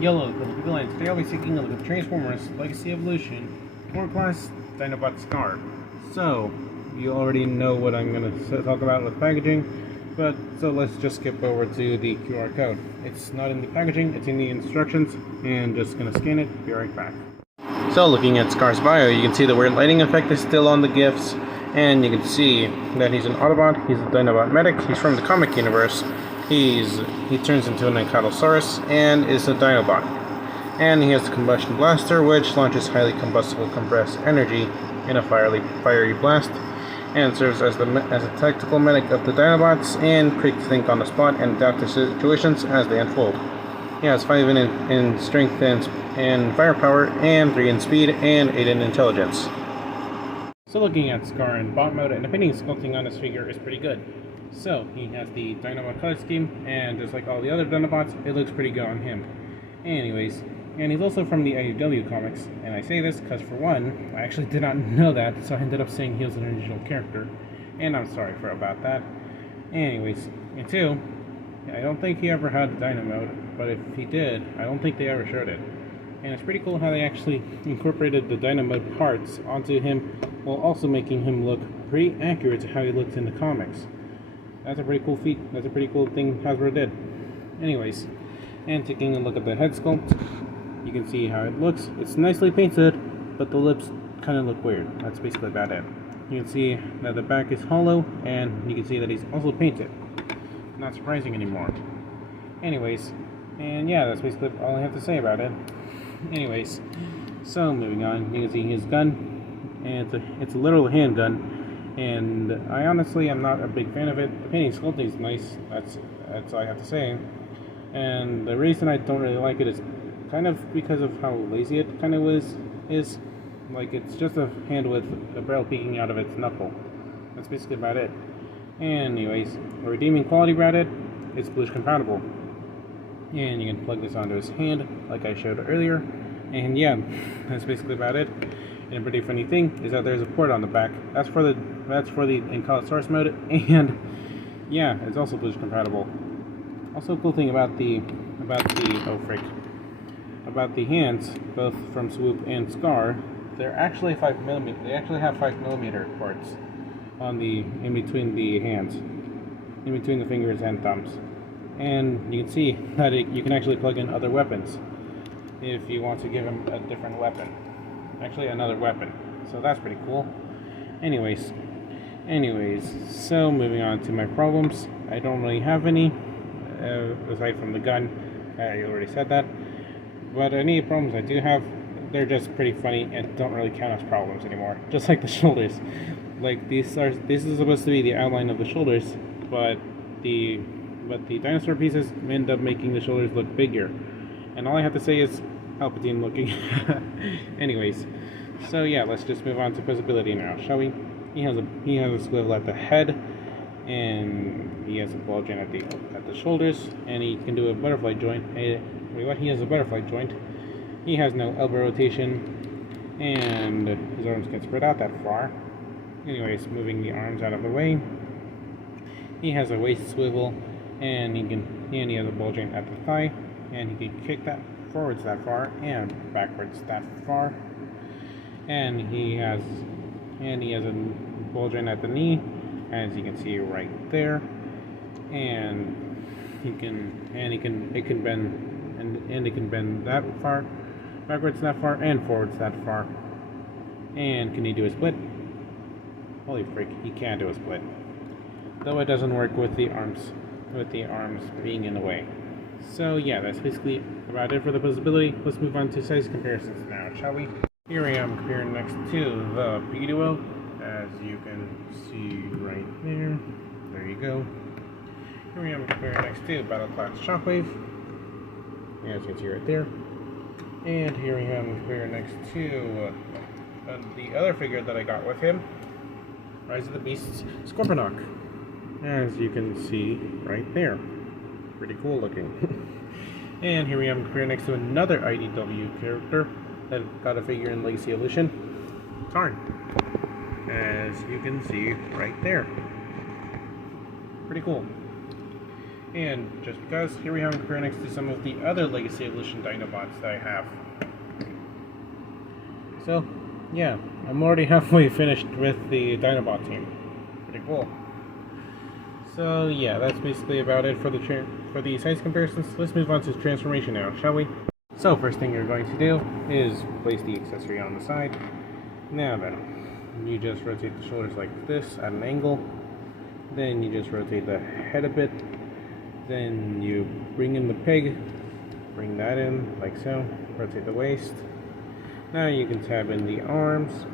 Yellow, the villains. Today I'll be taking a look at Transformers Legacy Evolution, Core Class Dinobot Scarr. So, you already know what I'm going to talk about with packaging, but so let's just skip over to the QR code. It's not in the packaging, it's in the instructions, and just going to scan it, be right back. So, looking at Scarr's bio, you can see the weird lighting effect is still on the gifts, and you can see that he's an Autobot, he's a Dinobot medic, he's from the comic universe. He turns into an Ankylosaurus and is a Dinobot. And he has the combustion blaster, which launches highly combustible compressed energy in a fiery blast, and serves as a tactical medic of the Dinobots and quick to think on the spot and adapt to situations as they unfold. He has 5 in strength and firepower, and 3 in speed, and 8 in intelligence. So looking at Scarr in bot mode, and the painting sculpting on this figure is pretty good. So, he has the Dinobot color scheme, and just like all the other Dinobots, it looks pretty good on him. Anyways, and he's also from the IDW comics, and I say this because for one, I actually did not know that, so I ended up saying he was an original character, and I'm sorry about that. Anyways, and two, I don't think he ever had the Dino mode, but if he did, I don't think they ever showed it. And it's pretty cool how they actually incorporated the Dino mode parts onto him, while also making him look pretty accurate to how he looked in the comics. That's a pretty cool feat. That's a pretty cool thing Hasbro did. Anyways, and taking a look at the head sculpt, you can see how it looks. It's nicely painted, but the lips kind of look weird. That's basically about it. You can see that the back is hollow, and you can see that he's also painted. Not surprising anymore. Anyways, and yeah, that's basically all I have to say about it. Anyways, so moving on, you can see his gun, and it's a literal handgun. And I honestly am not a big fan of it. The painting sculpting is nice, that's all I have to say. And the reason I don't really like it is kind of because of how lazy it kind of is. Like, it's just a hand with a barrel peeking out of its knuckle. That's basically about it. Anyways, a redeeming quality about it, it's Bluetooth compatible. And you can plug this onto his hand, like I showed earlier. And yeah, that's basically about it. And a pretty funny thing is that there's a port on the back. That's for the Ankylosaurus mode, and yeah, it's also Bluetooth compatible. Also, a cool thing about the hands, both from Swoop and Scarr, they're actually 5mm. They actually have 5mm ports on in between the hands, in between the fingers and thumbs. And you can see that you can actually plug in other weapons if you want to give him a different weapon. Actually, another weapon. So that's pretty cool. Anyways, so moving on to my problems. I don't really have any, aside from the gun. I already said that. But any problems I do have, they're just pretty funny and don't really count as problems anymore. Just like the shoulders. Like, this is supposed to be the outline of the shoulders, but the dinosaur pieces end up making the shoulders look bigger. And all I have to say is Palpatine looking. Anyways, so yeah, let's just move on to visibility now, shall we? He has a swivel at the head, and he has a bulging at the shoulders, and he can do a butterfly joint. He has a butterfly joint. He has no elbow rotation, and his arms can spread out that far. Anyways, moving the arms out of the way. He has a waist swivel, and he has a bulging at the thigh, and he can kick that forwards that far and backwards that far. And he has a bulging at the knee, as you can see right there. And it can bend that far, backwards that far, and forwards that far. And can he do a split? Holy freak, he can do a split. Though it doesn't work with the arms being in the way. So yeah, that's basically about it for the visibility. Let's move on to size comparisons now, shall we? Here I am comparing next to the B-Duo, as you can see right there. There you go. Here I am comparing next to Battle Class Shockwave, as you can see right there. And here I am comparing next to the other figure that I got with him, Rise of the Beasts Scorponok, as you can see right there. Pretty cool looking. And here we are comparing next to another IDW character that got a figure in Legacy Evolution, Tarn, as you can see right there. Pretty cool. And just because, here we have him compared next to some of the other Legacy Evolution Dinobots that I have. So, yeah, I'm already halfway finished with the Dinobot team. Pretty cool. So yeah, that's basically about it for the size comparisons. Let's move on to transformation now, shall we? So first thing you're going to do is place the accessory on the side. Now then, you just rotate the shoulders like this at an angle. Then you just rotate the head a bit. Then you bring in the peg, bring that in like so. Rotate the waist. Now you can tab in the arms.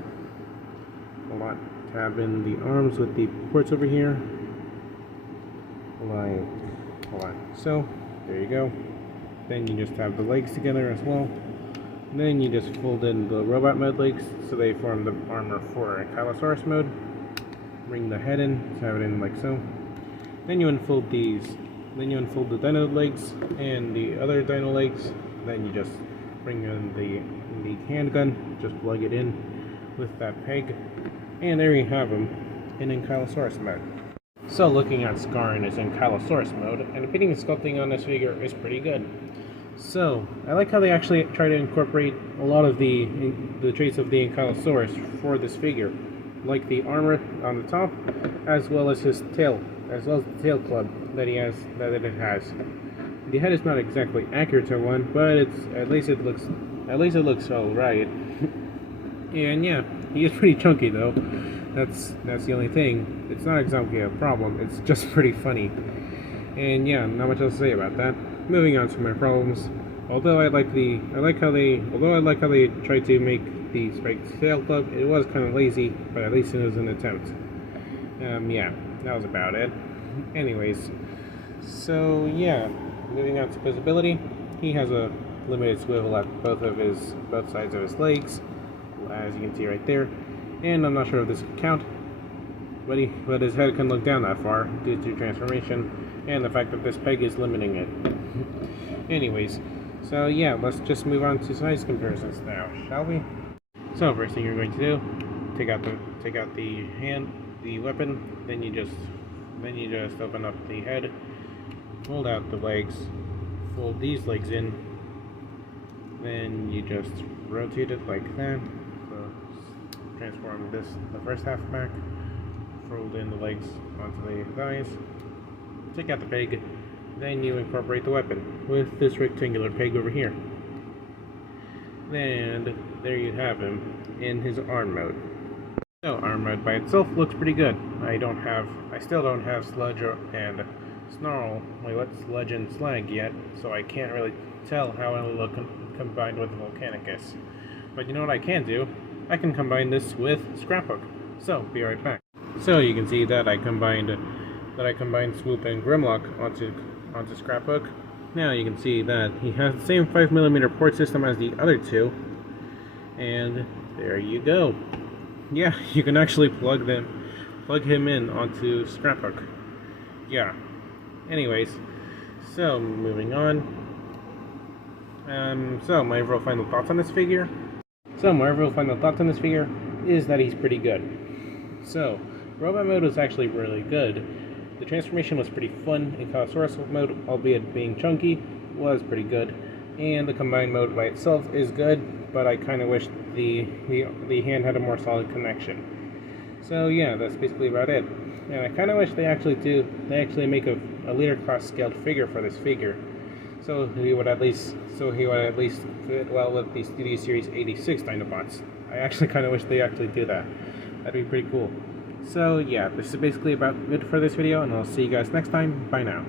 Hold on. Tab in the arms with the ports over here. Hold on. So, there you go. Then you just tab the legs together as well. And then you just fold in the robot mode legs so they form the armor for Ankylosaurus mode. Bring the head in, tab it in like so. Then you unfold these. Then you unfold the dino legs and the other dino legs. Then you just bring in the handgun, just plug it in with that peg. And there you have him in Ankylosaurus mode. So looking at Scarr in his Ankylosaurus mode, and the painting and sculpting on this figure is pretty good. So, I like how they actually try to incorporate a lot of the traits of the Ankylosaurus for this figure. Like the armor on the top, as well as his tail, as well as the tail club that it has. The head is not exactly accurate to one, but at least it looks alright. And yeah, he is pretty chunky though. That's the only thing. It's not exactly a problem. It's just pretty funny. And yeah, not much else to say about that. Moving on to my problems. Although I like how they tried to make the Spike's tail club, it was kind of lazy, but at least it was an attempt. Yeah, that was about it. Anyways, so yeah, moving on to visibility. He has a limited swivel at both sides of his legs, as you can see right there. And I'm not sure if this can count, but his head can look down that far due to transformation and the fact that this peg is limiting it. Anyways, so yeah, let's just move on to size comparisons now, shall we? So first thing you're going to do, take out the weapon, then you just open up the head, fold out the legs, fold these legs in, then you just rotate it like that. Transform the first half back, fold in the legs onto the thighs, take out the peg, then you incorporate the weapon with this rectangular peg over here. And there you have him in his arm mode. So arm mode by itself looks pretty good. I still don't have Sludge and Snarl, Sludge and Slag yet, so I can't really tell how it'll look combined with Volcanicus. But you know what I can do? I can combine this with Scraphook. So, be right back. So you can see that I combined Swoop and Grimlock onto Scraphook. Now you can see that he has the same 5mm port system as the other two. And there you go. Yeah, you can actually plug him in onto Scraphook. Yeah. Anyways, so moving on. So my overall final thoughts on this figure. Is that he's pretty good. So, robot mode was actually really good. The transformation was pretty fun. Ankylosaurus mode, albeit being chunky, was pretty good. And the combined mode by itself is good, but I kind of wish the hand had a more solid connection. So yeah, that's basically about it. And I kind of wish they actually make a leader class scaled figure for this figure. So he would at least fit well with the Studio Series 86 Dinobots. I actually kind of wish they actually do that. That'd be pretty cool. So yeah, this is basically about it for this video, and I'll see you guys next time. Bye now.